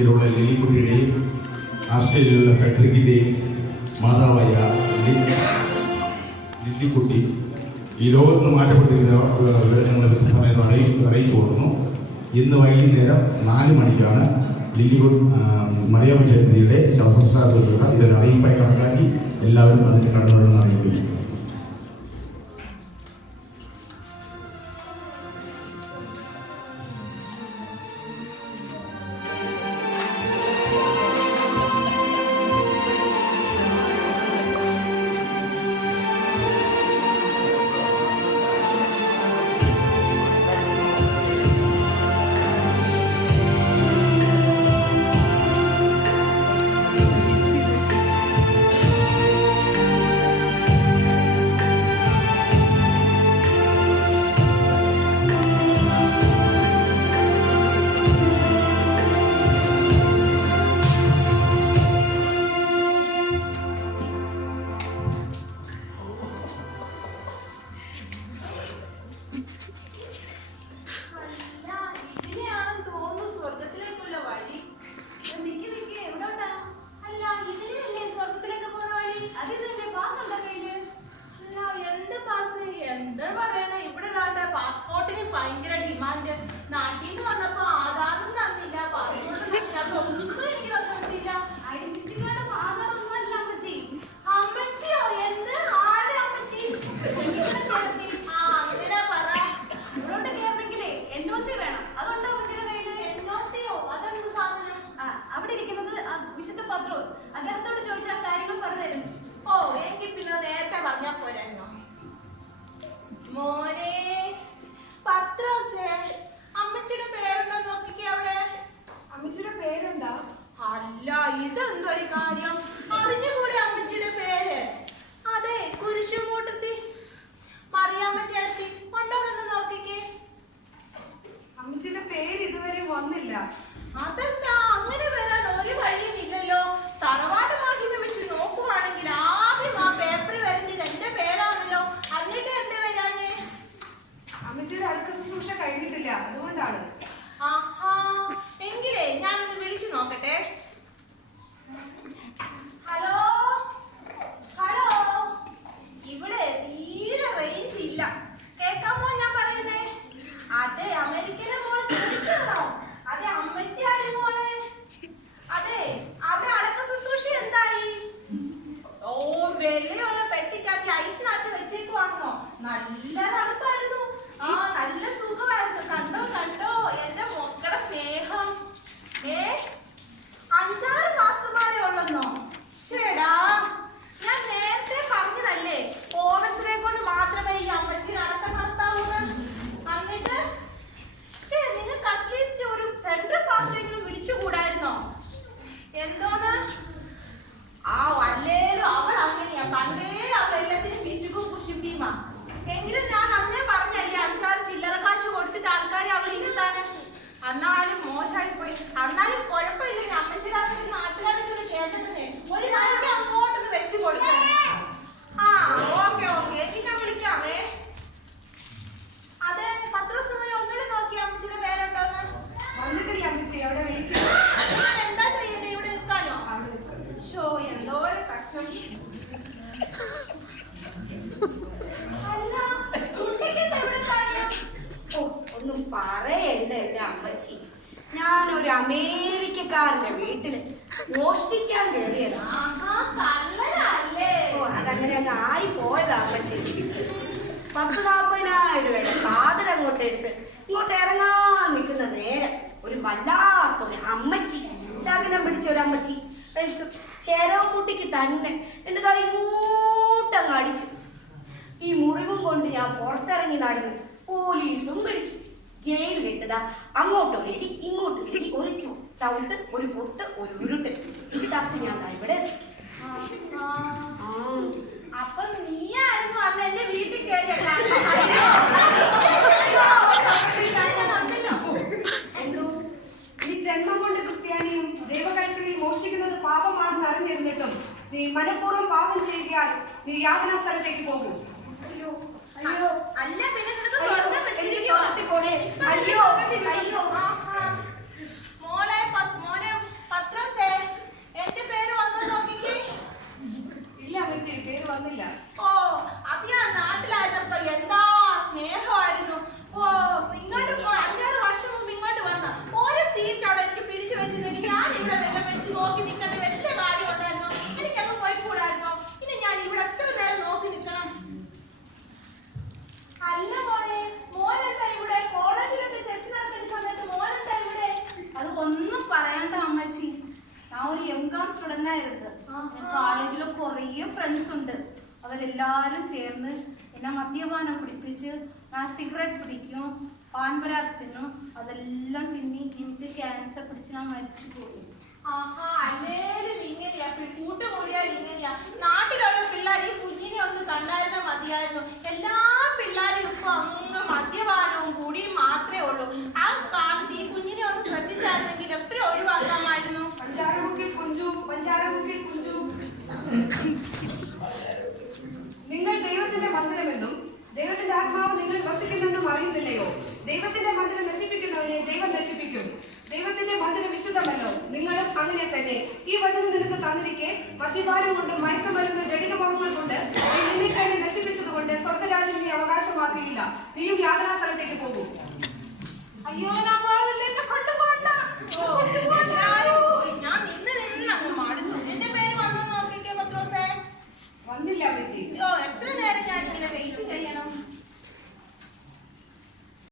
ലില്ലിക്കുട്ടിയുടെയും ആസ്ട്രേലിയയിലുള്ള ഫെഡറിക്കിൻ്റെയും മാതാവായ ലില്ലിക്കുട്ടി ഈ ലോകത്ത് മാറ്റപ്പെട്ടിരിക്കുന്ന ഞങ്ങൾ സമയത്ത് അറിയിച്ചു കൊടുക്കുന്നു. ഇന്ന് വൈകുന്നേരം 4 മണിക്കാണ് മറിയാമ്മ ചേട്ടത്തിയുടെ ശവസംസ്കാര ശുശ്രൂഷ. ഇതൊരു അറിയിപ്പായി കണക്കാക്കി എല്ലാവരും അതിന് കടന്നു വരണമെന്ന് അറിയിക്കുന്നു. നാട്ടിൽ വന്നപ്പോ ആധാറും തന്നില്ല, പാസ്പോർട്ടും ഒന്നും എനിക്ക് തന്നിട്ടില്ല. ഐഡന്റിറ്റി കാർഡും ആധാറൊന്നും അല്ല അമ്മച്ചി. അമ്മച്ചിയോ എന്ത് ആര് അമ്മച്ചി? അങ്ങനെ പറ. ഇവരോട്ട് കേറണമെങ്കിലേ NOC വേണം. അതുകൊണ്ട് അമ്മച്ചിയുടെ കയ്യില് NOCയോ അതെന്ത് സാധനം? അവിടെ ഇരിക്കുന്നത് വിശുദ്ധ പത്രോസ്. അദ്ദേഹത്തോട് ചോദിച്ചാൽ കാര്യങ്ങൾ പറഞ്ഞുതരും. ഓ എങ്കിൽ പിന്നെ നേരത്തെ പറഞ്ഞാ പോരായിരുന്നോ? മോനെ പത്രോസേ, അമ്മച്ചിയുടെ പേരുണ്ടോ നോക്കിക്കേ അവിടെ. അമ്മച്ചിയുടെ പേരുണ്ടോ? അല്ല, ഇതെന്തൊരു കാര്യം, അറിഞ്ഞുകൂടെ അമ്മച്ചിയുടെ പേര്? അതെ, കുരിശുമൂട്ടത്തി മറിയാമ്മ ചേർത്തി ഉണ്ടോന്നൊന്ന് നോക്കിക്കേ. അമ്മച്ചിയുടെ പേര് ഇതുവരെ വന്നില്ല. അതെന്താ അങ്ങനെ വരാൻ ഒരു വഴിയുമില്ലല്ലോ? തറവാട് മാധ്യമം വെച്ച് നോക്കുവാണെങ്കിൽ ആദ്യം ആ പേപ്പറിൽ വരുന്നത് എന്റെ പേരാണല്ലോ. എന്നിട്ട് എന്റെ വരാഞ്ഞേ? അമ്മച്ചിയുടെ അടുക്ക ശുശ്രൂഷ കഴിഞ്ഞിട്ടില്ല, അതുകൊണ്ടാണ്. ആഹാ, എങ്കിലേ ഞാനൊന്ന് വിളിച്ചു നോക്കട്ടെ. ഹലോ ഹലോ, ഇവിടെ തീരെ റേഞ്ച് ഇല്ല. കേൾക്കാമോ ഞാൻ പറയുന്നേ? അതെ, അമേരിക്കയിലെ മോള് കേസാണോ? അതെ, അമ്മച്ചിയാടി മോളെ. അതെ, അവിടെ അടക്ക ശുശ്രൂഷ എന്തായി? ഓ, വെള്ളയുള്ള പെട്ടിക്കകത്ത് ഐസിനകത്ത് വെച്ചേക്കുവാണെന്നോ? നല്ല തണുപ്പായിരുന്നു. ആ, നല്ല സുഖമായിരുന്നു. കണ്ടോ കണ്ടോ എന്റെ മക്കളുടെ സ്നേഹം. 5-6 മാസ്റ്റർമാരെ ഉള്ളെന്നോ? ശേടാ, ഞാൻ നേരത്തെ പറഞ്ഞതല്ലേ ഓണത്തിനെ കൊണ്ട് മാത്രമേ ഈ അമ്മച്ചിനെ അടക്കം നടത്താവൂ. എന്നിട്ട് നിങ്ങൾക്ക് അറ്റ്ലീസ്റ്റ് ഒരു സെൻട്രൽ പാസ്റ്ററെങ്കിലും വിളിച്ചുകൂടായിരുന്നോ? എന്തോന്ന്? അല്ലേലും അവൾ അങ്ങനെയാ. പണ്ടേ അവൾ എല്ലാത്തിനും പിശുക്കും കുശുമ്പിയുമാ. എങ്കിലും ഞാൻ അന്നേ പറഞ്ഞല്ലേ 5-6 ചില്ലറ കാശ് കൊടുത്തിട്ട് ആൾക്കാരെ അവൾ ഇരുത്താണ്. എന്നാലും മോശമായി പോയി. എന്നാലും കുഴപ്പമില്ല, അമ്മച്ചിയുടെ നാട്ടുകാരൊക്കെ കേട്ടിട്ടേ ഒരു കാര്യം അങ്ങോട്ടൊന്ന് വെച്ചു കൊടുക്കാം. ഓക്കെ എനിക്ക് ഞാൻ വിളിക്കാമേ. അതെ, പത്രോസ് ഒന്നുകൂടെ നോക്കി അമ്മച്ചിയുടെ പേരുണ്ടോന്ന്. വന്നിട്ടില്ല അമ്മച്ചി, അവിടെ വെയിറ്റ്. ഞാൻ എന്താ ചെയ്യണ്ടേ, ഇവിടെ നിൽക്കാനോ? ഷോ, എന്തോ ഒരു കഷ്ടം. ഒന്നും പറയണ്ട എന്റെ അമ്മച്ചി. ഞാനൊരു അമേരിക്കക്കാരന്റെ വീട്ടില് മോഷ്ടിക്കാൻ കയറിയതാ. അതങ്ങനെ അങ്ങ് ആയി പോയതാ അമ്മച്ചി. 10-40,000 രൂപയുടെ സാധനം അങ്ങോട്ട് എടുത്ത് ഇങ്ങോട്ട് ഇറങ്ങാൻ നിൽക്കുന്ന നേരം ഒരു വല്ലാത്തൊരു അമ്മച്ചി, ശകലം പിടിച്ചൊരമ്മച്ചി ചേരവക്കുട്ടിക്ക് തന്നെ എന്റെ തൈ മൂട്ടങ്ങ് അടിച്ചു. ഈ മുറിവും കൊണ്ട് ഞാൻ പുറത്തിറങ്ങി നടന്നു. പോലീസും പിടിച്ചു. ജയിൽ കിട്ടതാ അങ്ങോട്ടൊരു ഇടി ഇങ്ങോട്ടൊരു ഇടി, ഒരു ചവിട്ട്, ഒരു പൊത്ത്, ഒരു ഉരുട്ട്. ചത്ത് ഞാൻ ഇവിടെ. അപ്പൊ നീയായിരുന്നു അന്ന് എന്റെ വീട്ടിൽ കയറിയ നീ ജന്മം കൊണ്ട് ക്രിസ്ത്യാനിയും ദൈവകൽപ്പനയും മോഷ്ടിക്കുന്നത് പാപമാണെന്ന് അറിഞ്ഞിരുന്നിട്ടും നീ മനഃപൂർവ്വം പാപം ചെയ്താൽ നീ യാതനാ സ്ഥലത്തേക്ക് പോകും. അയ്യോ, അല്ല പിന്നെ നിനക്ക് സ്വർഗ്ഗം വെച്ചിരിക്കും. അയ്യോ അയ്യോ മോളെ മോനെ നോക്കി നിൽക്കേണ്ട വലിയ കാര്യം ഉണ്ടായിരുന്നോ? എനിക്കങ്ങ് പോയിക്കൂടായിരുന്നോ? ഇനി ഞാൻ ഇവിടെ എത്ര നേരം നോക്കി നിൽക്കണം? അല്ല മോനെ, മോനെന്താ ഇവിടെ? കോളേജിലൊക്കെ ചെക്ക് നടക്കുന്ന സമയത്ത് മോനെന്താ ഇവിടെ? അത് ഒന്നും പറയണ്ട അമ്മച്ചി. ഞാൻ ഒരു എം.കോം സ്റ്റുഡന്റ് ആയിരുന്നു. കോളേജിൽ കുറേ ഫ്രണ്ട്സ് ഉണ്ട്. അവരെല്ലാരും ചേർന്ന് എന്നെ മദ്യപാനം കുടിപ്പിച്ച് ഞാൻ സിഗരറ്റ് പിടിക്കും, പാൻപരാഗ് തിന്നും. അതെല്ലാം തിന്നി എനിക്ക് ക്യാൻസർ പിടിച്ച് ഞാൻ മരിച്ചു പോയി. അല്ലേലും ഇങ്ങനെയാ, കൂട്ടുകൂടിയാൽ ഇങ്ങനെയാ. നാട്ടിലുള്ള പിള്ളേർ ഈ കുഞ്ഞിനെ ഒന്ന് കണ്ടായിരുന്ന മതിയായിരുന്നു. എല്ലാ പിള്ളേരും ഇപ്പൊ അങ്ങ് മദ്യപാനവും കൂടിയും മാത്രമേ ഉള്ളൂ. ആ കാലത്ത് ഈ കുഞ്ഞിനെ ഒന്ന് ശ്രദ്ധിച്ചായിരുന്നെങ്കിൽ എത്ര ഒഴിവാക്കാമായിരുന്നു. പഞ്ചാരമുക്കിൽ കുഞ്ചു, പഞ്ചാരമുക്കിൽ കുഞ്ചു. നിങ്ങൾ ദൈവത്തിന്റെ മന്ദിരമെന്നും ദൈവത്തിന്റെ ആത്മാവ് നിങ്ങൾ വസിക്കുന്നെന്നും അറിയുന്നില്ലയോ? ദൈവത്തിന്റെ മന്ദിരം നശിപ്പിക്കുന്നവരെ ദൈവം നശിപ്പിക്കും. ദൈവത്തിന്റെ മന്ദിരം വിശുദ്ധമല്ലോ, നിങ്ങളും അങ്ങനെ തന്നെ. ഈ വചനം നിനക്ക് തന്നിരിക്കെ മദ്യപാനം കൊണ്ടും മയക്കുമരുന്ന് ജടിക